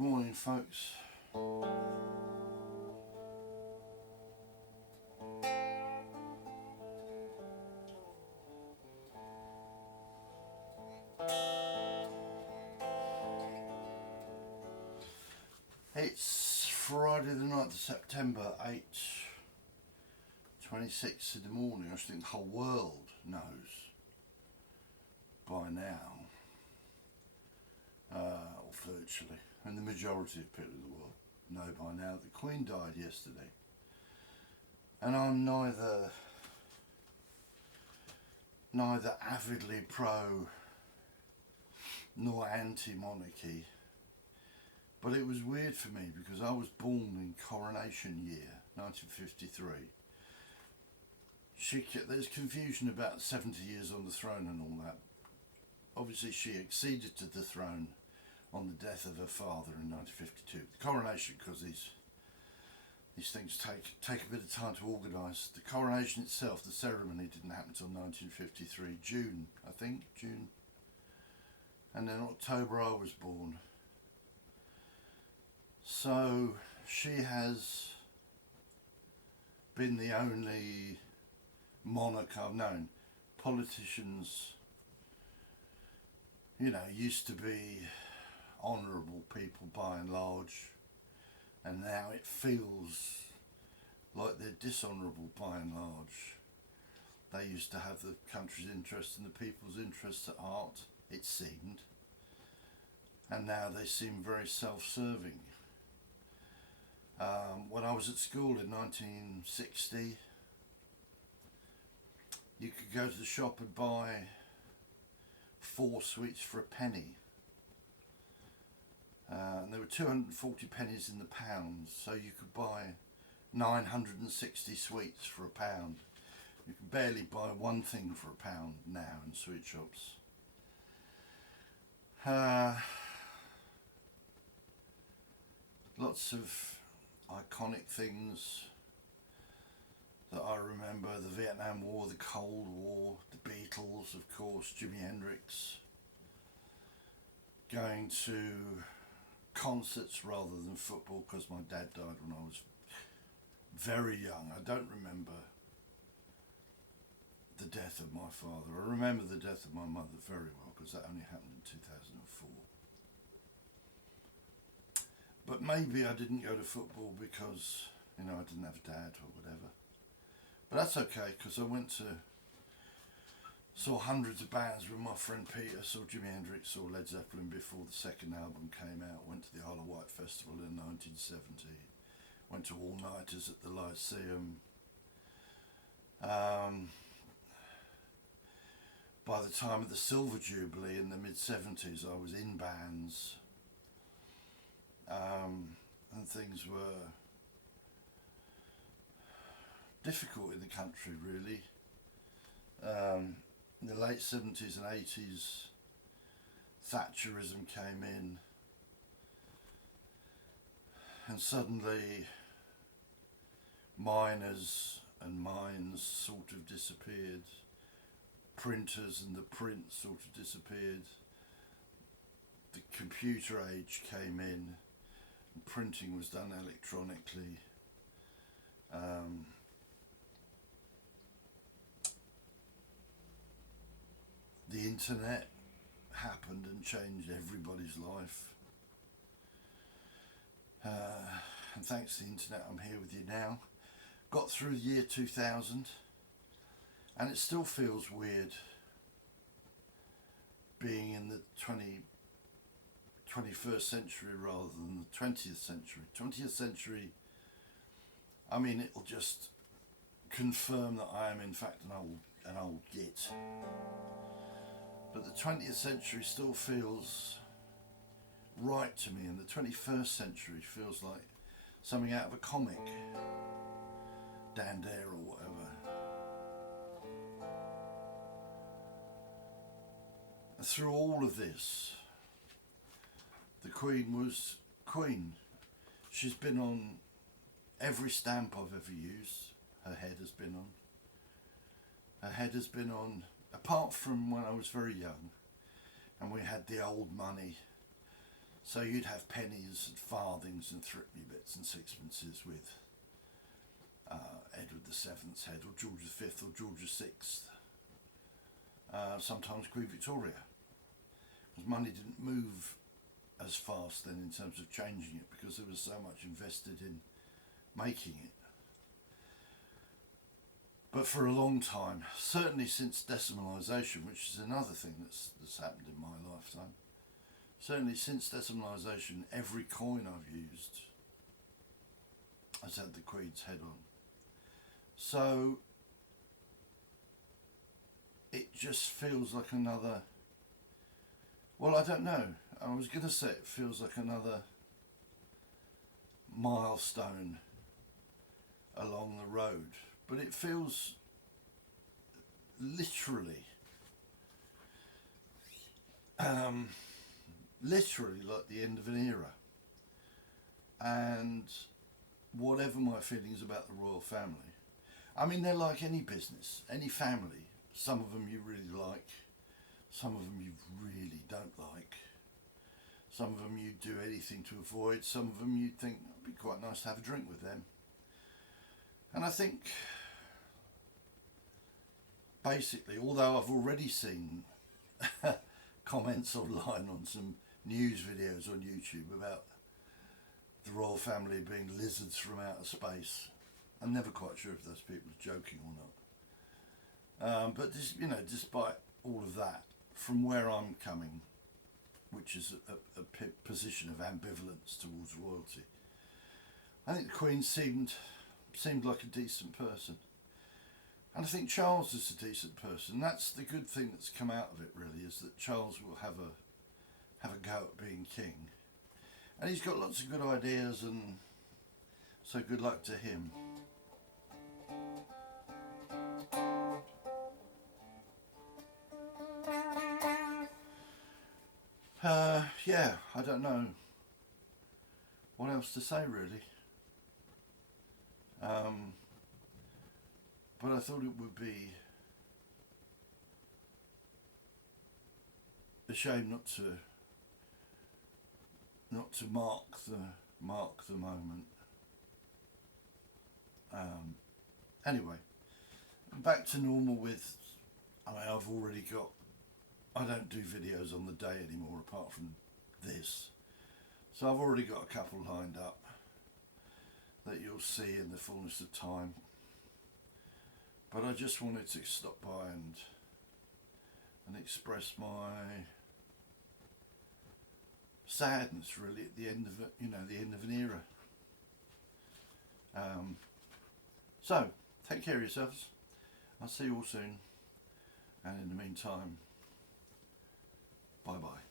morning, folks. It's Friday the 9th of September, 8:26 in the morning. I think the whole world knows by now, or virtually, and the majority of people in the world know by now, the Queen died yesterday. And I'm neither avidly pro nor anti-monarchy, but it was weird for me because I was born in coronation year 1953. There's confusion about 70 years on the throne and all that. Obviously she acceded to the throne on the death of her father in 1952. The coronation, because these things take a bit of time to organise. The coronation itself, the ceremony, didn't happen until 1953, June, I think, June. And then October I was born. So she has been the only monarch I've known. Politicians, used to be honourable people by and large, and now it feels like they're dishonourable by and large. They used to have the country's interest and the people's interests at heart, it seemed, and now they seem very self-serving. When I was at school in 1960, you could go to the shop and buy 4 sweets for a penny. And there were 240 pennies in the pounds, so you could buy 960 sweets for £1. You can barely buy one thing for £1 now in sweet shops. Lots of iconic things that I remember: the Vietnam War, the Cold War, the Beatles, of course, Jimi Hendrix, going to concerts rather than football because my dad died when I was very young. I don't remember the death of my father. I remember the death of my mother very well because that only happened in 2004. But maybe I didn't go to football because, I didn't have a dad or whatever. But that's okay, because I saw hundreds of bands with my friend Peter, saw Jimi Hendrix, saw Led Zeppelin before the second album came out, went to the Isle of Wight Festival in 1970, went to all-nighters at the Lyceum. By the time of the Silver Jubilee in the mid-70s, I was in bands, and things were difficult in the country, really. In the late 70s and 80s, Thatcherism came in, and suddenly miners and mines sort of disappeared. Printers and the print sort of disappeared. The computer age came in, and printing was done electronically. The internet happened and changed everybody's life. And thanks to the internet, I'm here with you now. Got through the year 2000, and it still feels weird being in the 21st century rather than the 20th century. 20th century, it'll just confirm that I am in fact an old git. But the 20th century still feels right to me, and the 21st century feels like something out of a comic, Dan Dare or whatever. And through all of this, the Queen was Queen. She's been on every stamp I've ever used. Her head has been on. Her head has been on, apart from when I was very young and we had the old money So you'd have pennies and farthings and threepenny bits and sixpences with Edward VII's head, or George V, or George VI, sometimes Queen Victoria, because money didn't move as fast then in terms of changing it, because there was so much invested in making it. But for a long time, certainly since decimalisation, which is another thing that's happened in my lifetime, certainly since decimalisation, every coin I've used has had the Queen's head on. So it just feels like another, well, I don't know, I was going to say it feels like another milestone along the road, but it feels literally like the end of an era. And whatever my feelings about the royal family, I mean, they're like any business, any family. Some of them you really like, some of them you really don't like, some of them you do anything to avoid, some of them you think it'd be quite nice to have a drink with them. And I think basically, although I've already seen comments online on some news videos on YouTube about the royal family being lizards from outer space, I'm never quite sure if those people are joking or not. But this, you know, despite all of that, from where I'm coming, which is a position of ambivalence towards royalty, I think the Queen seemed like a decent person. And I think Charles is a decent person. That's the good thing that's come out of it, really, is that Charles will have a go at being king. And he's got lots of good ideas, and so good luck to him. Yeah, I don't know what else to say, really. But I thought it would be a shame not to mark the moment. Anyway, back to normal with, I mean, I don't do videos on the day anymore apart from this. So I've already got a couple lined up that you'll see in the fullness of time. But I just wanted to stop by and express my sadness, really, at the end of it, the end of an era. So take care of yourselves. I'll see you all soon, and in the meantime, bye bye.